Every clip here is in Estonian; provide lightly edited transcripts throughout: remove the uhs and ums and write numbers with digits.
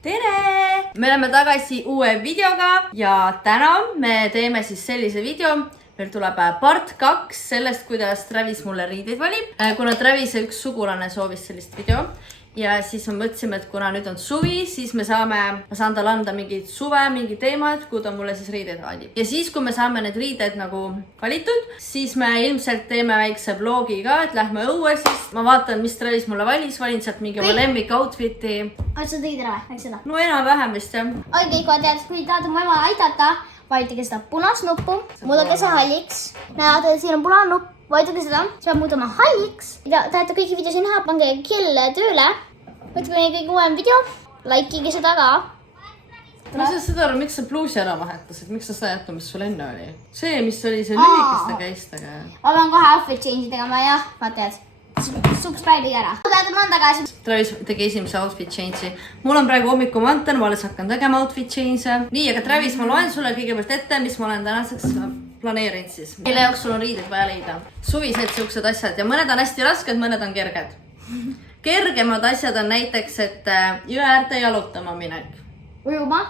Tere! Me oleme tagasi uue videoga ja täna me teeme siis sellise video. Meil tuleb part 2 sellest, kuidas Travis mulle riideid valib. Kuna Travise üks sugulane soovis sellist video ja siis me mõtlesime, et kuna nüüd on suvi, siis ma saan talle anda mingid teemad, kuhu ta mulle siis riideid valib. Ja siis, kui me saame need riided nagu valitud, siis me ilmselt teeme väikse vlogi ka, et lähme õue siis. Ma vaatan, mis Travis mulle valis, valin sealt mingi oma lemmik outfiti. Sa tõid ära või? Seda? No enam-vähem vist jah. Okei, kui tead, kui tahad oma ema aidata, vajutage seda punast nuppu, muudage see halliks. Näete, siin on punane nupp, vajutage seda, siis peab muutuma halliks. Tahate kõiki videosi näha, pange kell tööle. Võtke meie kõige uuem video, likeige seda ka. Ma ei saa seda aru, miks sa bluusi ära vahetasid, miks sa seda jätta, mis sul enne oli? See, mis oli see lühikeste käistega. Ma pean kohe outfit change tegema ja vaata, subscribe'i ära. Tahate ma on tagasi. Travis tegi esimese outfit change'i. Mul on praegu hommikumantel, ma alles hakkan tegema outfit change'e. Nii, aga Travis, ma loen sulle kõigepealt ette, mis ma olen tänaseks planeerinud siis. Mille jaoks sul on riided vaja leida. Suvised siuksed asjad ja mõned on hästi rasked, mõned on kerged. Kergemad asjad on näiteks, et jõe äärde jalutama minek. Ujuma?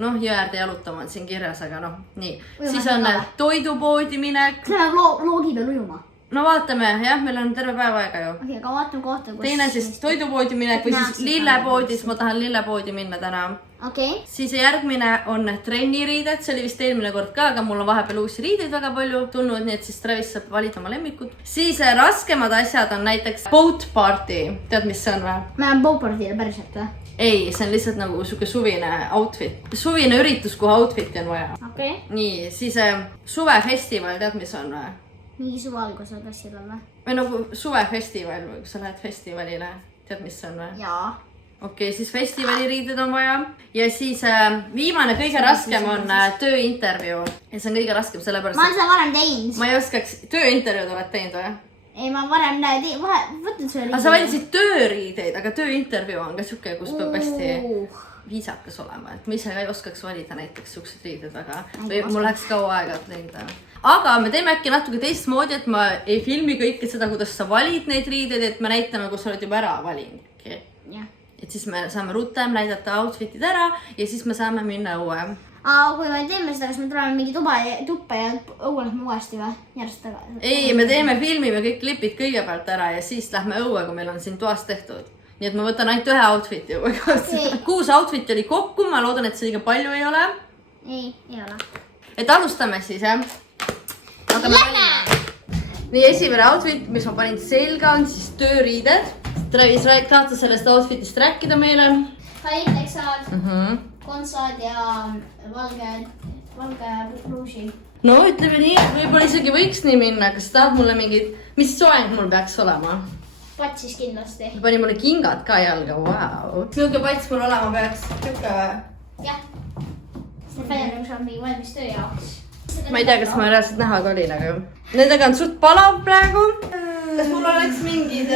Noh, jõe äärde jalutama on siin kirjas, aga noh, nii. Siis on toidupoodi minek. See on loogi peal ujuma. No vaatame, jah, meil on terve päev aega ju. Okei, aga vaatame kohta, kus... Teine siis toidupoodi minek või siis lillepoodis, ma tahan lillepoodi minna täna. Okei. Siis järgmine on trenniriided, see oli vist eelmine kord ka, aga mul on vahepeal uusi riideid väga palju tulnud, nii et siis Travis saab valida oma lemmikud. Siis raskemad asjad on näiteks boat party, tead, mis see on või? Ma olen boat party'le päriselt või? Ei, see on lihtsalt nagu suke suvine outfit. Suvine üritus, kuhu outfiti on vaja. Okei. Nii, siis suvefestival, tead, mis on või? Mingi suve algusel kassil on või? Või nagu suvefestival, kui sa lähed festivalile, tead, mis see on või? Jaa. Okei, siis festivaliriided on vaja. Ja siis viimane kõige raskem on tööintervjuu. Ja see on kõige raskem sellepärast. Ma olen seda varem teinud. Ma ei oskaks, tööintervjuud oled teinud või? Ei, ma varem võtnud selle riide. Aga sa valisid tööriideid, aga tööintervjuu on ka siuke, kus peab hästi viisakas olema. Et ma ise ka ei oskaks valida näiteks siuksed riided väga. Või mul läheks kaua aega leida. Aga me teeme äkki natuke teistmoodi, et ma ei filmi kõike seda, kuidas sa valid neid riideid, et me näitame, kus sa oled juba ära valinud. Jah. Et siis me saame rutem näidata outfitid ära ja siis me saame minna õue. Aga kui me teeme seda, kas me tuleme mingi tuppa ja õue lähme uuesti või? Järjest taga? Ei, me teeme filmime kõik klipid kõigepealt ära ja siis lähme õue, kui meil on siin toas tehtud. Nii et ma võtan ainult ühe outfiti õue kaasa. 6 outfiti oli kokku, ma loodan, et see liiga palju ei ole. Ei ole. Et alustame siis, jah? Lähme! Nii, esimene outfit, mis ma panin selga, on siis tööriided. Travis, tahta sellest outfitist rääkida meile? Halliteksad, kontsad ja valge bluusi. No ütleme nii, võib-olla isegi võiks nii minna, kas tahad mulle mingid, mis soeng mul peaks olema? Patsis kindlasti. Pani mulle kingad ka jalga, vau. Milline pats mul olema peaks? Tükka või? Jah. See välja saab mingi valmis töö jaoks. Ma ei tea, kas ma reaalselt näha ka olin, aga nendega on suht palav praegu. Kas mul oleks mingid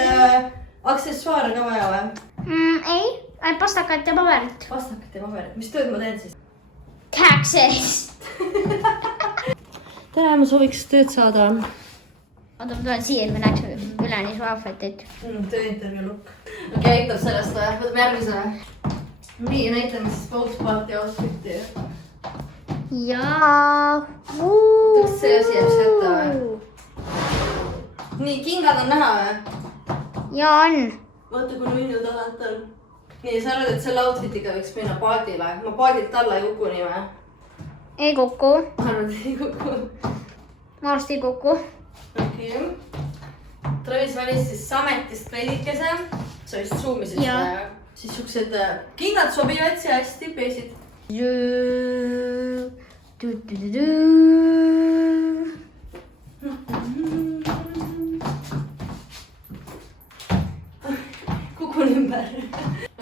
aksessuaare ka vaja või? Ei, ainult pastakat ja paberit. Pastakat ja paberit. Mis tööd ma teen siis? Taxes! Tere, ma sooviks tööd saada. Oota, ma tulen siia, et me näeks üleni su outfitit. Tööintervjuu look. Okei, aitab sellest või? Võtame järgmise või? Nii, näitame siis boat party outfiti. Jaa. Tõks see asi jääb sätta või? Nii, kingad on näha või? Jaa on. Vaata, kui nunnu tagant on. Nii, sa arvad, et selle outfitiga võiks minna paadile. Ma paadilt alla ei kuku nii või? Ei kuku. Ma arvan, et ei kuku. Ma arvast ei kuku. Okei. Travis valis siis Sametist kleidikese. Sa vist zoomisid seda. Siis siuksed kingad sobivad siia hästi, peesid. Kukun ümber.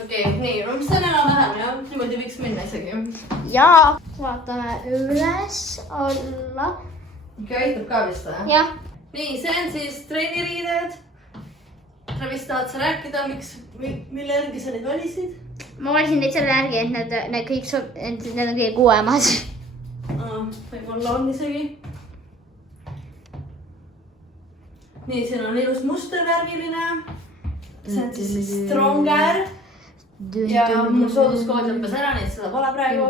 Okei, nii, no mis on enam-vähem, jah? Niimoodi võiks minna isegi. Jaa. Vaatame üles, alla. Okei, aitab ka vist või? Jah. Nii, see on siis treeniriided. Travis, tahad sa rääkida, mille järgi sa neid valisid? Ma valisin neid selle järgi, et need kõik need on kõige kuuemad. Võib-olla on isegi. Nii, siin on ilus mustervärviline. See on siis stronger. ja mul sooduskood lõppes ära, nii et seda pole praegu.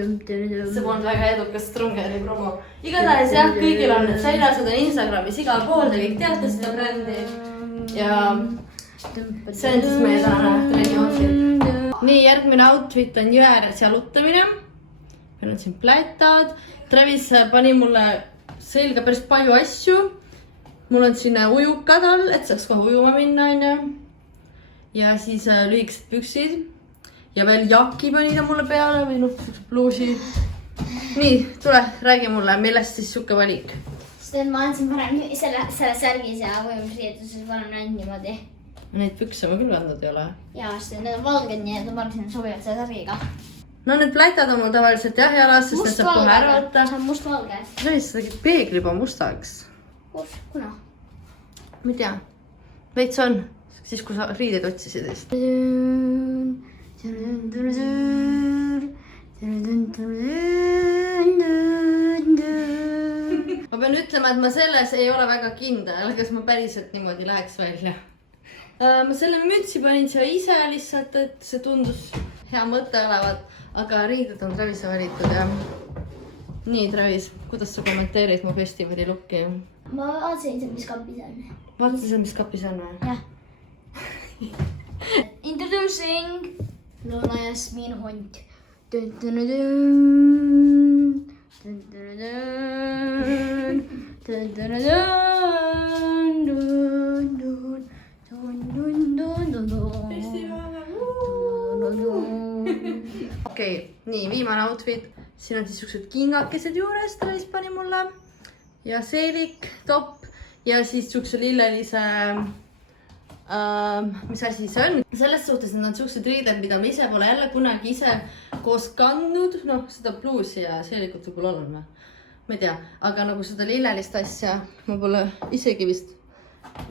See polnud väga edukas Strongeri promo. Igatahes jah, kõigil on need säilased on Instagramis igal pool, te kõik teate seda brändi. Ja see on siis meie tänane trenni outfit. Nii, järgmine outfit on jõe ääres jalutamine. Meil on siin plätad. Travis pani mulle selga päris palju asju. Mul on siin ujukad all, et saaks kohe ujuma minna, onju. Ja siis lühikesed püksid. Ja veel jaki pani ta mulle peale või bluusi. Nii, tule, räägi mulle, millest siis suke valik? Sest ma andsin parem selle särgis ja võimusriietuses parem näinud niimoodi. Neid pükse ma küll kandnud ei ole. Jaa, sest need on valged, nii et ma arvasin, et sobivad selle särgiga. No need plätad on mul tavaliselt jah jalas, sest need saab kohe ära võtta. See on must-valge. Travis, sa tegid peegli juba mustaks. Kus? Kuna? Ma ei tea. Veits on. Siis kui sa riideid otsisid vist. Ma pean ütlema, et ma selles ei ole väga kindel, kas ma päriselt niimoodi läheks välja. Ma selle mütsi panin siia ise lihtsalt, et see tundus hea mõte olevat, aga riided on Travise valitud ja... Nii, Travis, kuidas sa kommenteerid mu festivali lukki? Ma vaatasin, mis kapis on. Vaatasid, mis kapis on või? Jah. Introducing Loona Jasmin Hunt. Okei, nii, viimane outfit. Siin on siis siuksed kingakesed juures, Travis pani mulle. Ja seelik, top. Ja siis siukse lillelise... mis asi see on? Selles suhtes need on siuksed riided, mida ma ise pole jälle kunagi ise koos kandnud. Noh, seda bluusi ja seelikut võib-olla olen või? Ma ei tea, aga nagu seda lillelist asja ma pole isegi vist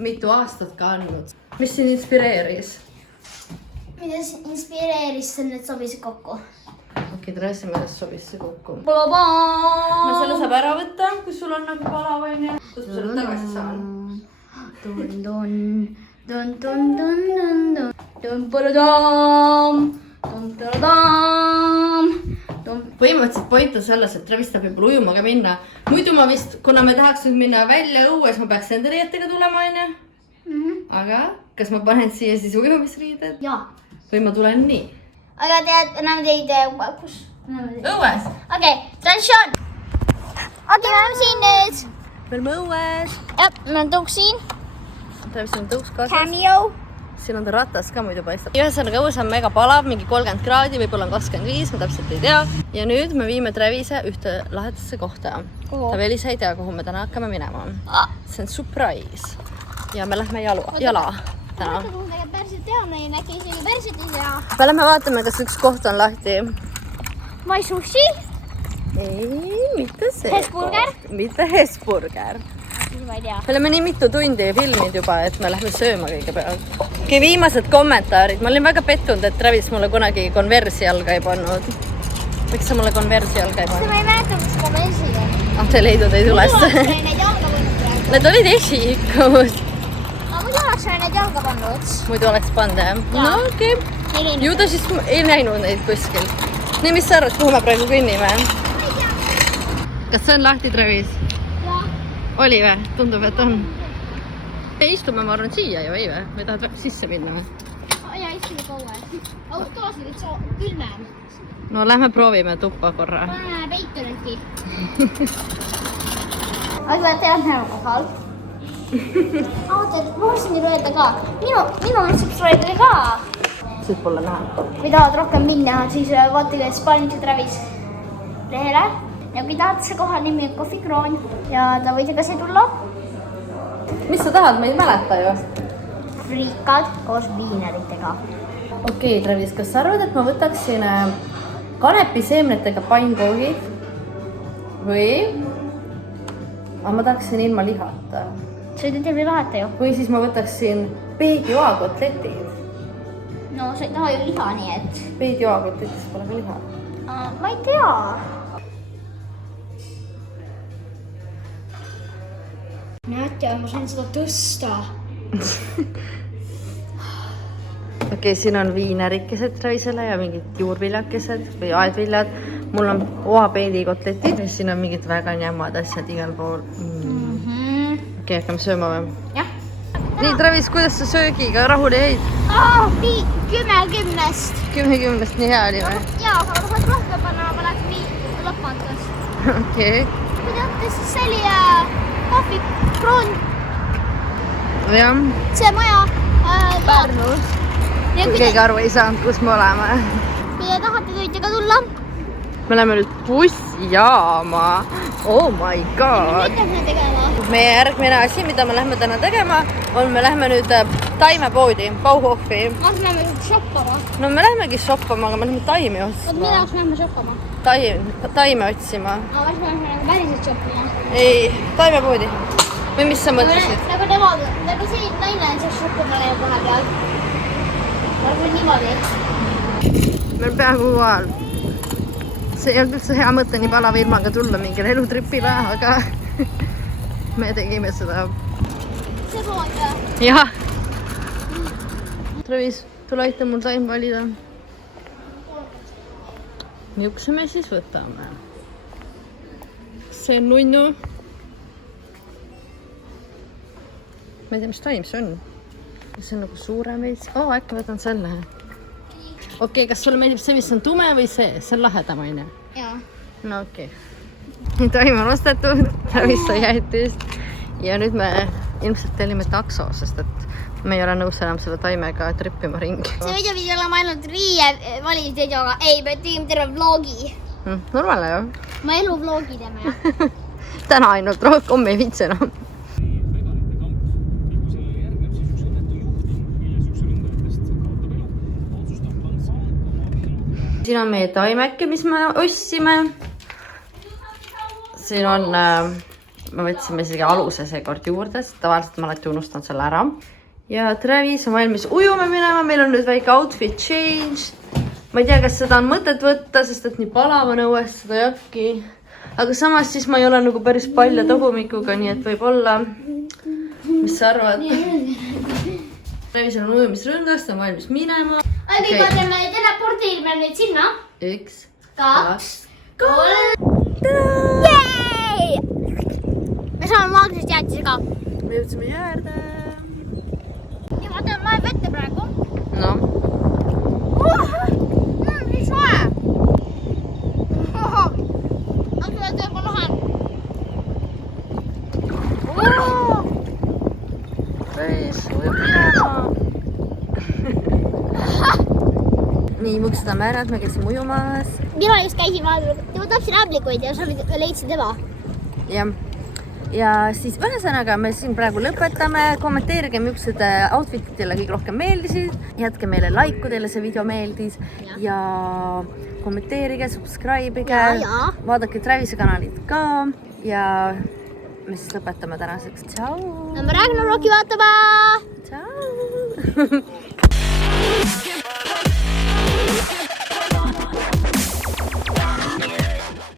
mitu aastat ka andnud. Mis siin inspireeris? Mida inspireeris, need sobisid kokku. Okei, Travis meelest sobis see kokku. No selle saab ära võtta, kui sul on nagu palav on ja kus ma selle tagasi saan. Põhimõtteliselt point on selles, et Travis tahab juba ujuma ka minna. Muidu ma vist, kuna me tahaks nüüd minna välja õues, ma peaks nende riietega tulema, on ju? Aga kas ma panen siia siis ujumisriided? Jaa. Või ma tulen nii? Aga tead, näeme teid, kus? Õues! Okei, transition! Okei, me oleme siin nüüd. Me oleme õues. Jah, me oleme tõuks siin. Travis on tõuks kaasas. Cameo. Siin on ta ratas ka muidu paistab. Ühesõnaga õues on mega palav, mingi 30 kraadi, võib-olla on 25, ma täpselt ei tea. Ja nüüd me viime Travise ühte lahedasse kohta. Ta veel ise ei tea, kuhu me täna hakkame minema. See on surprise. Ja me lähme jala täna. Kuhu me päriselt teame, äkki isegi päriselt ei tea. Me lähme vaatame, kas üks koht on lahti. My sushi. Ei, mitte see Hesburger? koht. Mitte Hesburger. Ma ei tea. Me oleme nii mitu tundi filmid juba, et me lähme sööma kõigepealt. Okei, viimased kommentaarid. Ma olin väga pettunud, et Travis mulle kunagi konversi jalga ei pannud. Miks sa mulle konversi jalga ei Ma pannud? ei mäleta, mis konversid on. Te leidud ei tule. Neid jalga pannud praegu. Need olid esikud. Muidu oleks neid jalga pannud. Muidu oleks pannud, jah? No okei. Ju ta siis ei näinud neid kuskil. Nii, mis sa arvad, kuhu me praegu kõnnime? Kas see on lahti, Travis? Jaa. Oli või? Tundub, et on. Me istume, ma arvan, siia ju, ei või? Või tahad sisse minna või? Jaa, istume kaua. Autoasi nüüd külmem. No lähme proovime tuppa korra. Pane peitunetki. Aga tead näha kohal. Oota, ma võiksin nüüd öelda ka. Minu on subscribe ka. Siit pole näha. Kui tahad rohkem minna, siis vaatage Spanish Travis lehele. Ja kui tahad, see koha nimi on Coffee Crown. Ja ta võite ka siia tulla. Mis sa tahad? Ma ei mäleta ju. Friikad koos viineritega. Okei, Travis, kas sa arvad, et ma võtaksin kanepiseemnetega pannkoogid või ma tahaksin ilma lihata? See ei tee laheta ju. Või siis ma võtaksin peedioakotletid. No sa ei taha ju liha, nii et... Peedioakotletis pole ka liha. Ma ei tea. Näete, ma sain seda tõsta. okei, siin on viinerikesed Travisele ja mingid juurviljakesed või aedviljad. Mul on oapeedikotletid ja siin on mingid väga jämmad asjad igal pool. Okei, hakkame sööma või? jah. Nii, Travis, kuidas sa söögiga rahule jäid? 10/10. 10/10, nii hea oli või? jaa, aga saad rohkem panna, ma läks 5 lõpmatus. Okei. kui teate, siis see oli kohvik Kroon. Jah. See maja Pärnus. Ja kui keegi aru ei saanud, kus me oleme. Kui te tahate, võite ka tulla. Me läheme nüüd bussijaama. Oh my god. Mida me tegema? Meie järgmine asi, mida me lähme täna tegema, on me lähme nüüd taimepoodi, Bauhofi. Ma arvan, me läheme shoppama. No me lähemegi shoppama, aga me läheme taimi Oot, mille jaoks me läheme shoppama? Taime otsima. Aga me läheme nagu päriselt shoppima. Ei, taimepoodi. Või mis sa mõtlesid? Nagu nemad, nagu see naine on see shoppama läinud vahepeal. Nagu niimoodi. Meil peaaegu kohal. See ei olnud üldse hea mõte nii palava ilmaga tulla mingile elutripile, aga me tegime seda. See pood. Jah. Travis, tule aita mul taim valida. Niukse me siis võtame. See on nunnu. Ma ei tea, mis taim see on. See on nagu suurem veits. Äkki võtan selle. Okei, kas sulle meeldib see, mis on tume või see? See on lahedam, on ju? Jaa. No okei. Taim on ostetud, Travis sai jäätist. Ja nüüd me ilmselt tellime takso, sest et me ei ole nõus enam selle taimega trippima ringi. See video pidi olema ainult riie valimisvideoga. Ei, me tegime terve vlogi. Normaalne ju. Ma elu vlogi teeme, jah. Täna ainult, rohkem me ei viitsi enam. Siin on meie taimeke, mis me ostsime. Siin on, me võtsime isegi aluse seekord juurde, sest tavaliselt ma alati unustan selle ära. Ja Travis on valmis ujuma minema, meil on nüüd väike outfit change. Ma ei tea, kas seda on mõtet võtta, sest et nii palav on õues, seda ei hakki. Aga samas siis ma ei ole nagu päris palja tagumikuga, nii et võib olla. Mis sa arvad? Travis on ujumisrõngast, ta on valmis minema. Aga juba teeme teleporteerime nüüd sinna. 1, 2, 3. Jäi! Me saame maagilisest jäätise ka. Me jõudsime jäärde. Ja ma tean, ma olen vette praegu. No. Nii soe. Aga ma tean, ma lahen. Travis, ujub minema. Nii, mõkstame ära, et me käisime ujumas. Mina just käisin vahepeal, ma tahtsin äblikuid ja sa leidsid eba. Jah. Ja siis ühesõnaga me siin praegu lõpetame. Kommenteerige, millised outfitid teile kõik rohkem meeldisid. Jätke meile like, kui teile see video meeldis. Ja kommenteerige, subscribe'ige. Vaadake Travise kanalit ka. Ja me siis lõpetame tänaseks. Tšau! Lähme Ragnaroki vaatama! Tšau!